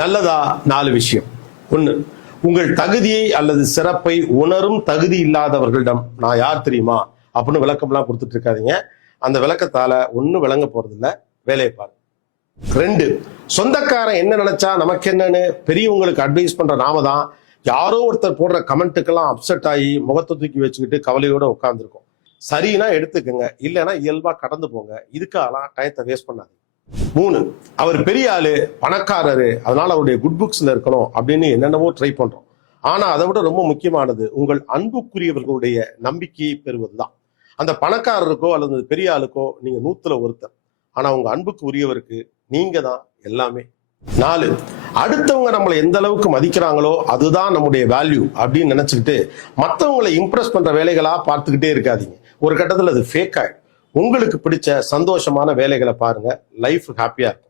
நல்லதா? நாலு விஷயம். ஒன்று உங்கள் தகுதியை அல்லது சிறப்பை உணரும் தகுதி இல்லாதவர்களிடம் நான் யார் தெரியுமா? அப்படின்னு விளக்கம்லாம் கொடுத்துட்டு இருக்காதீங்க. அந்த விளக்கத்தால ஒன்றும் விளங்க போறது வேலையை பாருங்க. ரெண்டு சொந்தக்காரன் என்ன நினைச்சா நமக்கு என்னன்னு? பெரியவங்களுக்கு அட்வைஸ் பண்ற நாம தான். யாரோ ஒருத்தர் போடுற கமெண்ட்டுக்கெல்லாம் அப்செட் ஆகி முகத்தை தூக்கி வச்சுக்கிட்டு கவலையோட உட்காந்துருக்கோம் சரினா எடுத்துக்கோங்க. இல்லைன்னா இயல்பா கடந்து போங்க. இதுக்காகலாம் டயத்தை வேஸ்ட் பண்ணாதீங்க. மூணு அவர் பெரிய ஆளு பணக்காரரு அதனால அவருடைய குட் புக்ஸ்ல இருக்கணும் அப்படின்னு என்னென்னவோ ட்ரை பண்றோம். ஆனா அதை விட ரொம்ப முக்கியமானது உங்கள் அன்புக்குரியவர்களுடைய நம்பிக்கையை பெறுவதுதான். அந்த பணக்காரருக்கோ அல்லது பெரிய ஆளுக்கோ நீங்க நூத்துல ஒருத்தர். ஆனா உங்க அன்புக்கு உரியவருக்கு நீங்க தான் எல்லாமே. நாலு அடுத்தவங்க நம்மளை எந்த அளவுக்கு மதிக்கிறாங்களோ அதுதான் நம்முடைய வேல்யூ அப்படின்னு நினைச்சுக்கிட்டு மற்றவங்களை இம்ப்ரெஸ் பண்ற வேலைகளா பார்த்துக்கிட்டே இருக்காதீங்க. ஒரு கட்டத்தில் அது ஃபேக் ஆயிடும். உங்களுக்கு பிடிச்ச சந்தோஷமான வேலைகளை பாருங்க. லைஃப் ஹாப்பியா இருக்கும்.